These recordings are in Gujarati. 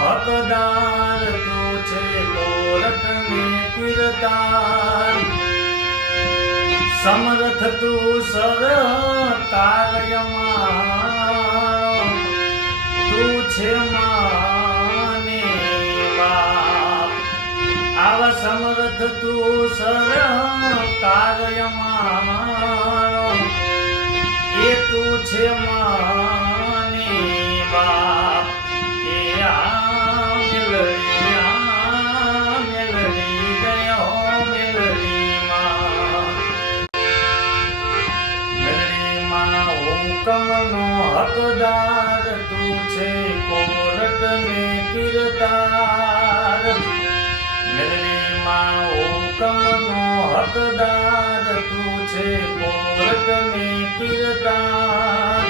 હકદાર તું છે કોરટ ને કીર્તાન સમર્થ તું સરકાર્યમાં તું છે માને બાપ આવા સમર્થ તું સરકાર્યમાં એ તું છે માને બાપ એ આ મેલડી ગયો મેલડીમાં હુકમનો હકદાર તું છે કોરટ ને કીર્તાર મેલડીમાં હુકમનો હકદાર તું છે કોરટ ને કીર્તાર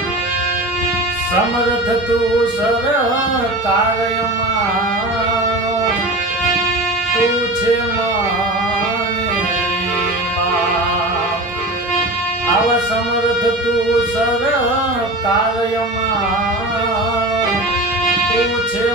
સમર્થ તું સરકાર્યમાં તું છે માને બાપ આવા સમર્થ તું સરકાર્યમાં તું છે